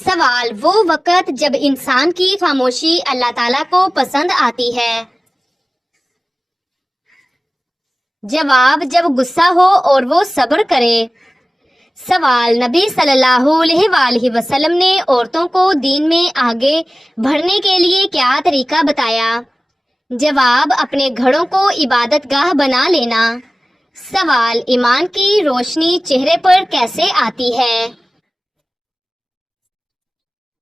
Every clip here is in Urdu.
سوال: وہ وقت جب انسان کی خاموشی اللہ تعالیٰ کو پسند آتی ہے۔ جواب: جب غصہ ہو اور وہ صبر کرے۔ سوال: نبی صلی اللہ علیہ وآلہ وسلم نے عورتوں کو دین میں آگے بڑھنے کے لیے کیا طریقہ بتایا؟ جواب: اپنے گھروں کو عبادت گاہ بنا لینا۔ سوال: ایمان کی روشنی چہرے پر کیسے آتی ہے؟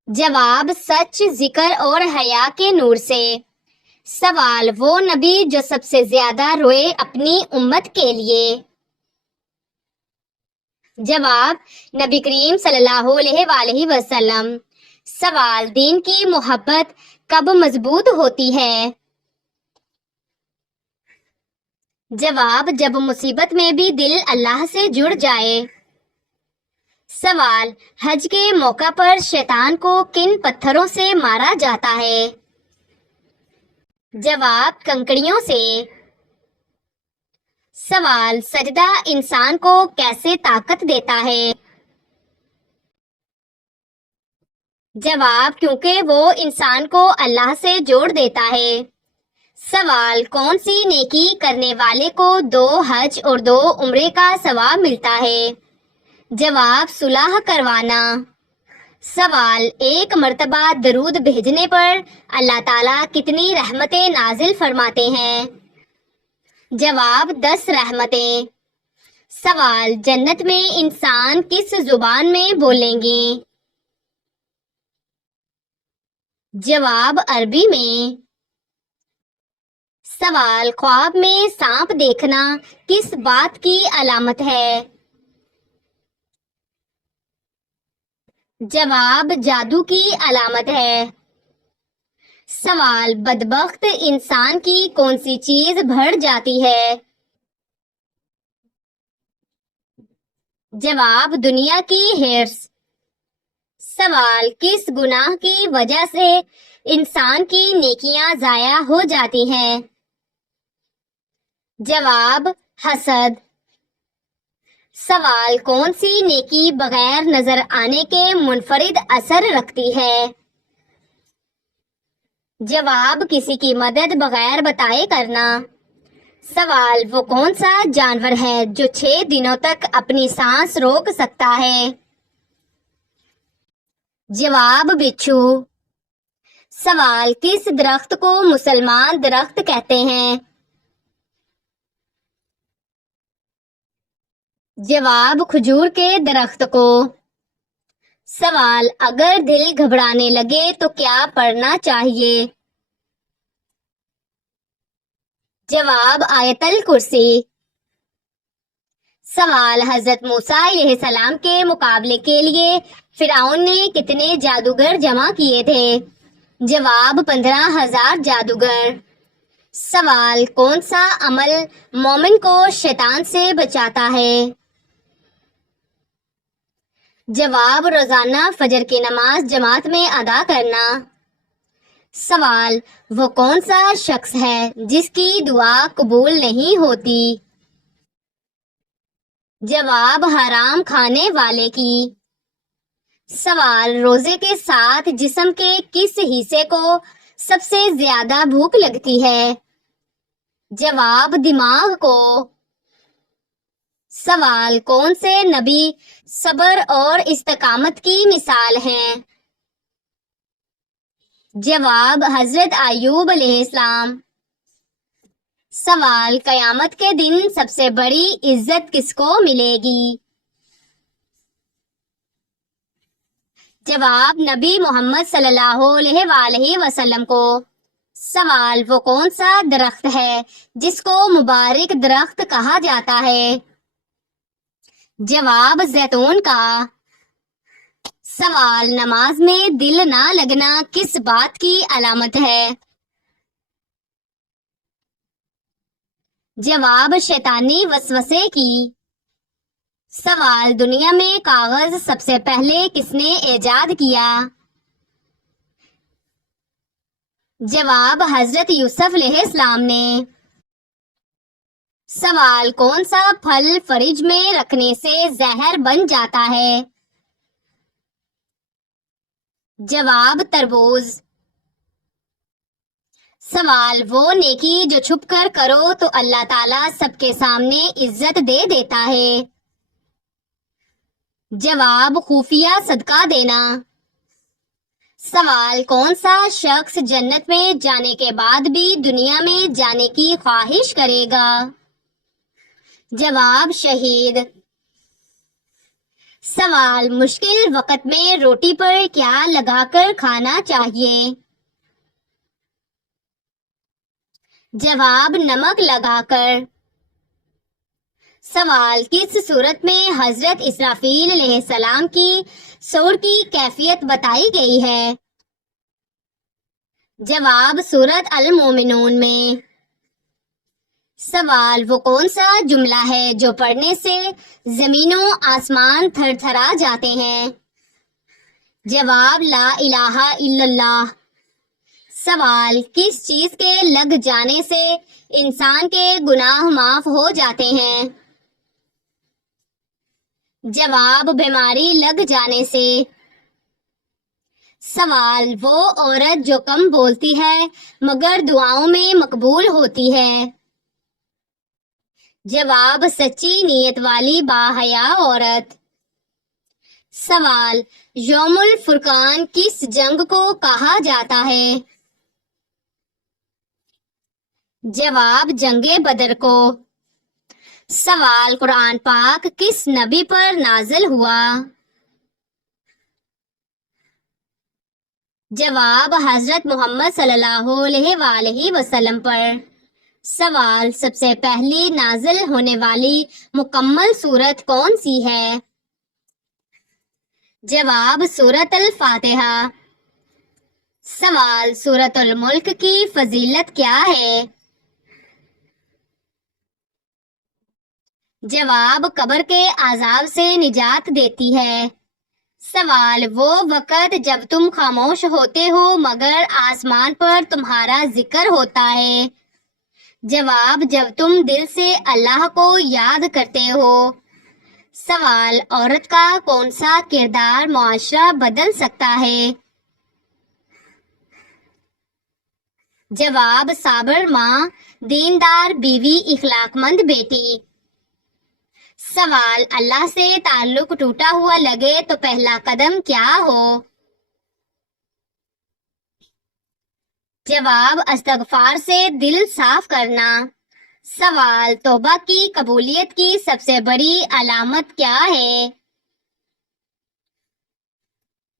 جواب: سچ، ذکر اور حیا کے نور سے۔ سوال: وہ نبی جو سب سے زیادہ روئے اپنی امت کے لیے۔ جواب: نبی کریم صلی اللہ علیہ وآلہ وسلم۔ سوال: دین کی محبت کب مضبوط ہوتی ہے؟ جواب: جب مصیبت میں بھی دل اللہ سے جڑ جائے۔ سوال: حج کے موقع پر شیطان کو کن پتھروں سے مارا جاتا ہے؟ جواب: کنکریوں سے۔ سوال: سجدہ انسان کو کیسے طاقت دیتا ہے؟ جواب: کیونکہ وہ انسان کو اللہ سے جوڑ دیتا ہے۔ سوال: کون سی نیکی کرنے والے کو 2 حج اور 2 عمرے کا ثواب ملتا ہے؟ جواب: صلح کروانا۔ سوال: ایک مرتبہ درود بھیجنے پر اللہ تعالیٰ کتنی رحمتیں نازل فرماتے ہیں؟ جواب: 10 رحمتیں۔ سوال: جنت میں انسان کس زبان میں بولیں گے؟ جواب: عربی میں۔ سوال: خواب میں سانپ دیکھنا کس بات کی علامت ہے؟ جواب: جادو کی علامت ہے۔ سوال: بدبخت انسان کی کون سی چیز بڑھ جاتی ہے؟ جواب: دنیا کی ہرس۔ سوال: کس گناہ کی وجہ سے انسان کی نیکیاں ضائع ہو جاتی ہیں؟ جواب: حسد۔ سوال: کون سی نیکی بغیر نظر آنے کے منفرد اثر رکھتی ہے؟ جواب: کسی کی مدد بغیر بتائے کرنا۔ سوال: وہ کون سا جانور ہے جو 6 دنوں تک اپنی سانس روک سکتا ہے؟ جواب: بچھو۔ سوال: کس درخت کو مسلمان درخت کہتے ہیں؟ جواب: کھجور کے درخت کو۔ سوال: اگر دل گھبرانے لگے تو کیا پڑھنا چاہیے؟ جواب: آیت الکرسی۔ سوال: حضرت موسیٰ علیہ السلام کے مقابلے کے لیے فرعون نے کتنے جادوگر جمع کیے تھے؟ جواب: 15,000 جادوگر۔ سوال: کون سا عمل مومن کو شیطان سے بچاتا ہے؟ جواب: روزانہ فجر کی نماز جماعت میں ادا کرنا۔ سوال: وہ کون سا شخص ہے جس کی دعا قبول نہیں ہوتی؟ جواب: حرام کھانے والے کی۔ سوال: روزے کے ساتھ جسم کے کس حصے کو سب سے زیادہ بھوک لگتی ہے؟ جواب: دماغ کو۔ سوال: کون سے نبی صبر اور استقامت کی مثال ہیں؟ جواب: حضرت ایوب علیہ السلام۔ سوال: قیامت کے دن سب سے بڑی عزت کس کو ملے گی؟ جواب: نبی محمد صلی اللہ علیہ وآلہ وسلم کو۔ سوال: وہ کون سا درخت ہے جس کو مبارک درخت کہا جاتا ہے؟ جواب: زیتون کا۔ سوال: نماز میں دل نہ لگنا کس بات کی علامت ہے؟ جواب: شیطانی وسوسے کی۔ سوال: دنیا میں کاغذ سب سے پہلے کس نے ایجاد کیا؟ جواب: حضرت یوسف علیہ السلام نے۔ سوال: کون سا پھل فریج میں رکھنے سے زہر بن جاتا ہے؟ جواب تربوز۔ سوال وہ نیکی جو چھپ کر کرو تو اللہ تعالیٰ سب کے سامنے عزت دے دیتا ہے۔ جواب خفیہ صدقہ دینا۔ سوال کون سا شخص جنت میں جانے کے بعد بھی دنیا میں جانے کی خواہش کرے گا؟ جواب شہید۔ سوال مشکل وقت میں روٹی پر کیا لگا کر کھانا چاہیے؟ جواب نمک لگا کر۔ سوال کس صورت میں حضرت اسرافیل علیہ السلام کی سور کی کیفیت بتائی گئی ہے؟ جواب سورۃ المومنون میں۔ سوال وہ کون سا جملہ ہے جو پڑھنے سے زمین و آسمان تھر تھرا جاتے ہیں؟ جواب لا الہ الا اللہ۔ سوال کس چیز کے لگ جانے سے انسان کے گناہ معاف ہو جاتے ہیں؟ جواب بیماری لگ جانے سے۔ سوال وہ عورت جو کم بولتی ہے مگر دعاؤں میں مقبول ہوتی ہے؟ جواب سچی نیت والی باحیا عورت۔ سوال یوم الفرقان کس جنگ کو کہا جاتا ہے؟ جواب جنگ بدر کو۔ سوال قرآن پاک کس نبی پر نازل ہوا؟ جواب حضرت محمد صلی اللہ علیہ وآلہ وسلم پر۔ سوال سب سے پہلی نازل ہونے والی مکمل سورت کون سی ہے؟ جواب سورۃ الفاتحہ۔ سوال سورۃ الملک کی فضیلت کیا ہے؟ جواب قبر کے عذاب سے نجات دیتی ہے۔ سوال وہ وقت جب تم خاموش ہوتے ہو مگر آسمان پر تمہارا ذکر ہوتا ہے؟ جواب جب تم دل سے اللہ کو یاد کرتے ہو۔ سوال عورت کا کون سا کردار معاشرہ بدل سکتا ہے؟ جواب صابر ماں، دیندار بیوی، اخلاق مند بیٹی۔ سوال اللہ سے تعلق ٹوٹا ہوا لگے تو پہلا قدم کیا ہو؟ جواب استغفار سے دل صاف کرنا۔ سوال توبہ کی قبولیت کی سب سے بڑی علامت کیا ہے؟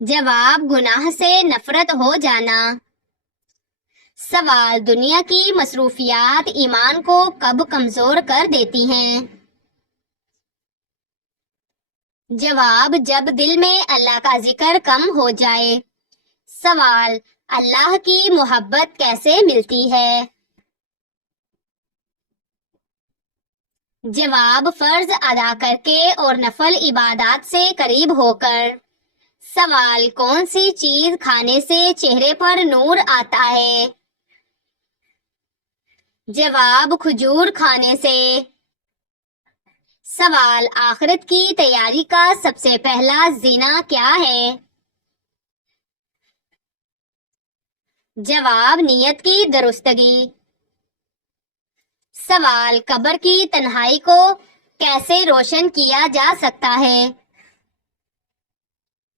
جواب گناہ سے نفرت ہو جانا۔ سوال دنیا کی مصروفیات ایمان کو کب کمزور کر دیتی ہیں؟ جواب جب دل میں اللہ کا ذکر کم ہو جائے۔ سوال اللہ کی محبت کیسے ملتی ہے؟ جواب فرض ادا کر کے اور نفل عبادات سے قریب ہو کر۔ سوال کون سی چیز کھانے سے چہرے پر نور آتا ہے؟ جواب کھجور کھانے سے۔ سوال آخرت کی تیاری کا سب سے پہلا زینہ کیا ہے؟ جواب نیت کی درستگی۔ سوال قبر کی تنہائی کو کیسے روشن کیا جا سکتا ہے؟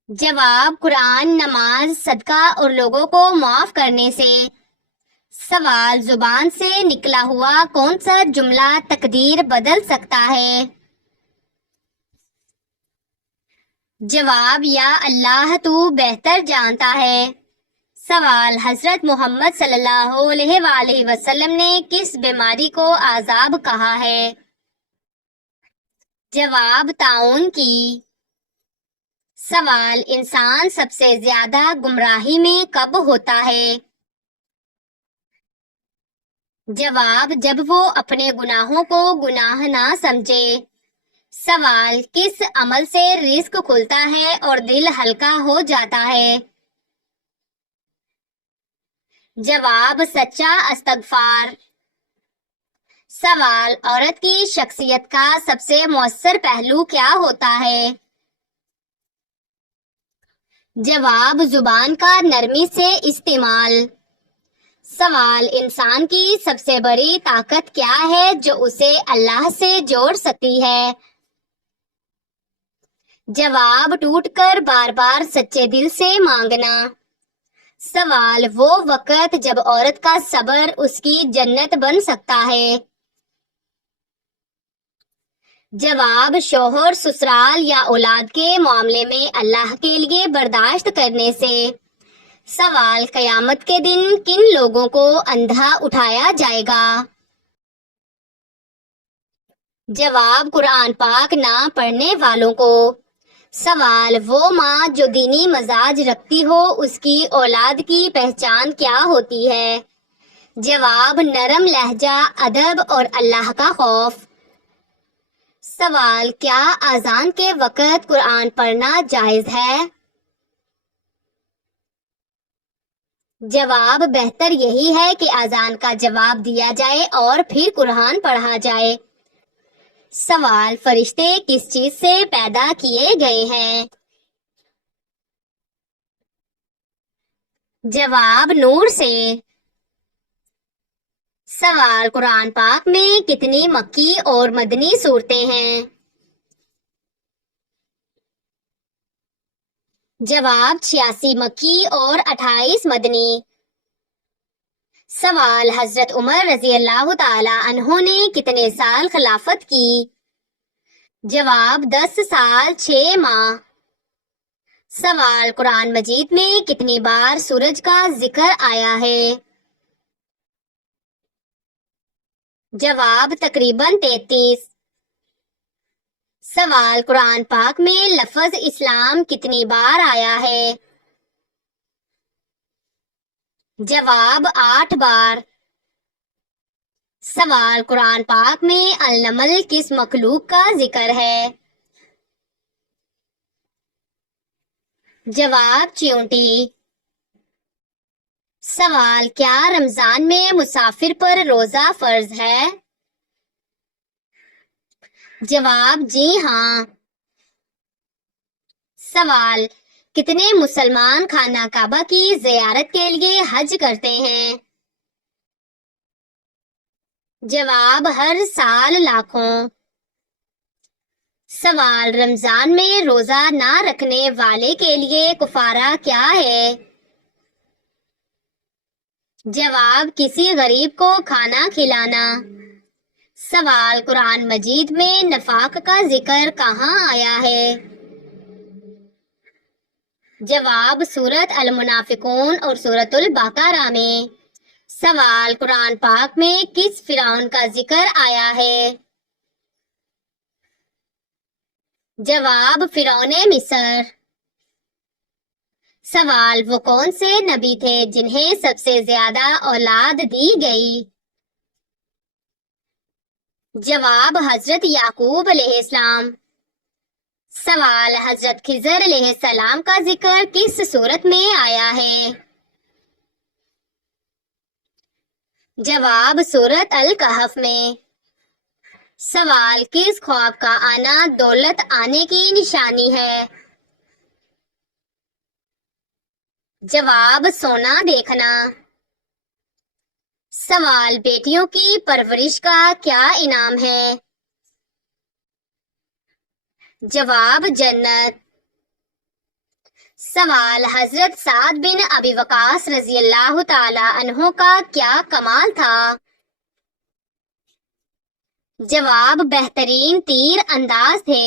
جواب قرآن، نماز، صدقہ اور لوگوں کو معاف کرنے سے۔ سوال زبان سے نکلا ہوا کون سا جملہ تقدیر بدل سکتا ہے؟ جواب یا اللہ تو بہتر جانتا ہے۔ سوال حضرت محمد صلی اللہ علیہ وآلہ وسلم نے کس بیماری کو عذاب کہا ہے؟ جواب طاعون کی۔ سوال انسان سب سے زیادہ گمراہی میں کب ہوتا ہے؟ جواب جب وہ اپنے گناہوں کو گناہ نہ سمجھے۔ سوال کس عمل سے رزق کھلتا ہے اور دل ہلکا ہو جاتا ہے؟ جواب سچا استغفار۔ سوال عورت کی شخصیت کا سب سے مؤثر پہلو کیا ہوتا ہے؟ جواب زبان کا نرمی سے استعمال. سوال انسان کی سب سے بڑی طاقت کیا ہے جو اسے اللہ سے جوڑ سکتی ہے؟ جواب ٹوٹ کر بار بار سچے دل سے مانگنا. سوال وہ وقت جب عورت کا صبر اس کی جنت بن سکتا ہے. جواب شوہر سسرال یا اولاد کے معاملے میں اللہ کے لیے برداشت کرنے سے. سوال قیامت کے دن کن لوگوں کو اندھا اٹھایا جائے گا؟ جواب قرآن پاک نہ پڑھنے والوں کو. سوال وہ ماں جو دینی مزاج رکھتی ہو اس کی اولاد کی پہچان کیا ہوتی ہے؟ جواب نرم لہجہ، ادب اور اللہ کا خوف. سوال کیا اذان کے وقت قرآن پڑھنا جائز ہے؟ جواب بہتر یہی ہے کہ اذان کا جواب دیا جائے اور پھر قرآن پڑھا جائے. سوال فرشتے کس چیز سے پیدا کیے گئے ہیں؟ جواب نور سے. سوال قرآن پاک میں کتنی مکی اور مدنی صورتیں ہیں؟ جواب 86 مکی اور 28 مدنی. سوال حضرت عمر رضی اللہ تعالی عنہ نے کتنے سال خلافت کی؟ جواب 10 سال 6 ماہ. سوال قرآن مجید میں کتنی بار سورج کا ذکر آیا ہے؟ جواب تقریباً 33. سوال قرآن پاک میں لفظ اسلام کتنی بار آیا ہے؟ جواب 8 بار. سوال قرآن پاک میں النمل کس مخلوق کا ذکر ہے؟ جواب چیونٹی. سوال کیا رمضان میں مسافر پر روزہ فرض ہے؟ جواب جی ہاں. سوال کتنے مسلمان خانہ کعبہ کی زیارت کے لیے حج کرتے ہیں؟ جواب ہر سال لاکھوں. سوال رمضان میں روزہ نہ رکھنے والے کے لیے کفارہ کیا ہے؟ جواب کسی غریب کو کھانا کھلانا. سوال قرآن مجید میں نفاق کا ذکر کہاں آیا ہے؟ جواب سورۃ المنافقون اور سورۃ البقرہ میں. سوال قرآن پاک میں کس فرعون کا ذکر آیا ہے؟ جواب فرعون مصر. سوال وہ کون سے نبی تھے جنہیں سب سے زیادہ اولاد دی گئی؟ جواب حضرت یعقوب علیہ السلام. سوال حضرت خضر علیہ السلام کا ذکر کس صورت میں آیا ہے؟ جواب سورۃ الکہف میں. سوال کس خواب کا آنا دولت آنے کی نشانی ہے؟ جواب سونا دیکھنا. سوال بیٹیوں کی پرورش کا کیا انعام ہے؟ جواب جنت. سوال حضرت سعد بن ابی وقاص رضی اللہ تعالی عنہ کا کیا کمال تھا؟ جواب بہترین تیر انداز تھے.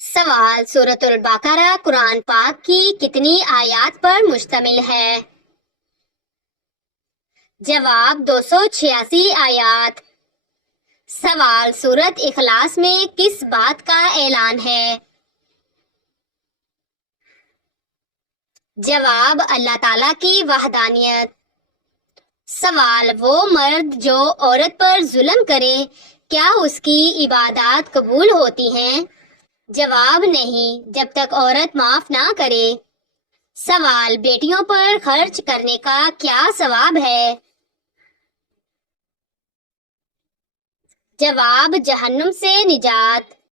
سوال سورۃ البقرہ قرآن پاک کی کتنی آیات پر مشتمل ہے؟ جواب 286 آیات. سوال سورۃ اخلاص میں کس بات کا اعلان ہے؟ جواب اللہ تعالیٰ کی وحدانیت. سوال وہ مرد جو عورت پر ظلم کرے کیا اس کی عبادات قبول ہوتی ہیں؟ جواب نہیں جب تک عورت معاف نہ کرے. سوال بیٹیوں پر خرچ کرنے کا کیا ثواب ہے؟ جواب جہنم سے نجات.